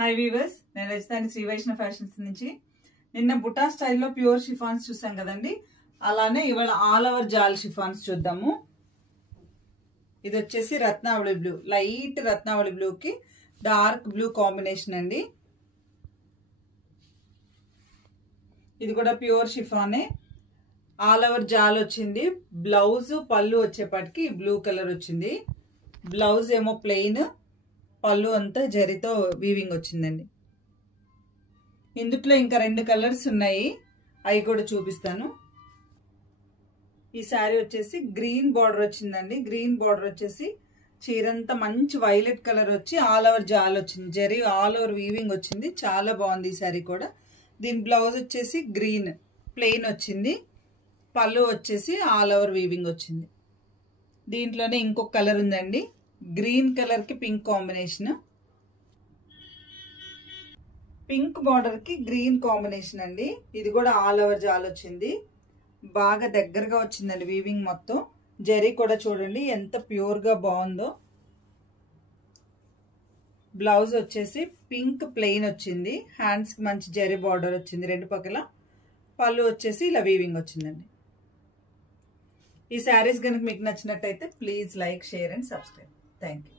Hi weavers, నేను రజితాని Shri Vaishnav fashions నుంచి. నిన్న బుటా స్టైల్లో ప్యూర్ షిఫాన్స్ చూసాం కదండి, అలానే ఇవాళ ఆల్ ఓవర్ జాల్ షిఫాన్స్ చూద్దాము. ఇది వచ్చేసి రత్నావళి బ్లూ, లైట్ రత్నావళి బ్లూకి డార్క్ బ్లూ కాంబినేషన్ అండి. ఇది కూడా ప్యూర్ షిఫానే, ఆల్ ఓవర్ జాల్ వచ్చింది. బ్లౌజ్ పళ్ళు వచ్చేపాటికి బ్లూ కలర్ వచ్చింది. బ్లౌజ్ ఏమో ప్లెయిన్, పళ్ళు అంతా జరీతో వీవింగ్ వచ్చిందండి. ఇందులో ఇంకా 2 కలర్స్ ఉన్నాయి, అవి కూడా చూపిస్తాను. ఈ శారీ వచ్చేసి గ్రీన్ బార్డర్ వచ్చిందండి. గ్రీన్ బార్డర్ వచ్చేసి చీరంతా మంచి వైలెట్ కలర్ వచ్చి ఆల్ ఓవర్ జాల్ వచ్చింది, జరీ ఆల్ ఓవర్ వీవింగ్ వచ్చింది. చాలా బాగుంది ఈ శారీ కూడా. దీని బ్లౌజ్ వచ్చేసి గ్రీన్ ప్లెయిన్ వచ్చింది, పళ్ళు వచ్చేసి ఆల్ ఓవర్ వీవింగ్ వచ్చింది. దీంట్లోనే ఇంకొక కలర్ ఉందండి, గ్రీన్ కలర్ కి పింక్ కాంబినేషన్, పింక్ బార్డర్ కి గ్రీన్ కాంబినేషన్ అండి. ఇది కూడా ఆల్ ఓవర్ జాల్ వచ్చింది, బాగా దగ్గరగా వచ్చిందండి వీవింగ్ మొత్తం. జరీ కూడా చూడండి ఎంత ప్యూర్ గా బాగుందో. బ్లౌజ్ వచ్చేసి పింక్ ప్లెయిన్ వచ్చింది, హ్యాండ్స్ కి మంచి జరీ బార్డర్ వచ్చింది 2 పక్కల. పళ్ళు వచ్చేసి ఇలా వీవింగ్ వచ్చిందండి. ఈ శారీస్ కనుక మీకు నచ్చినట్టయితే please like, share and subscribe. Thank you.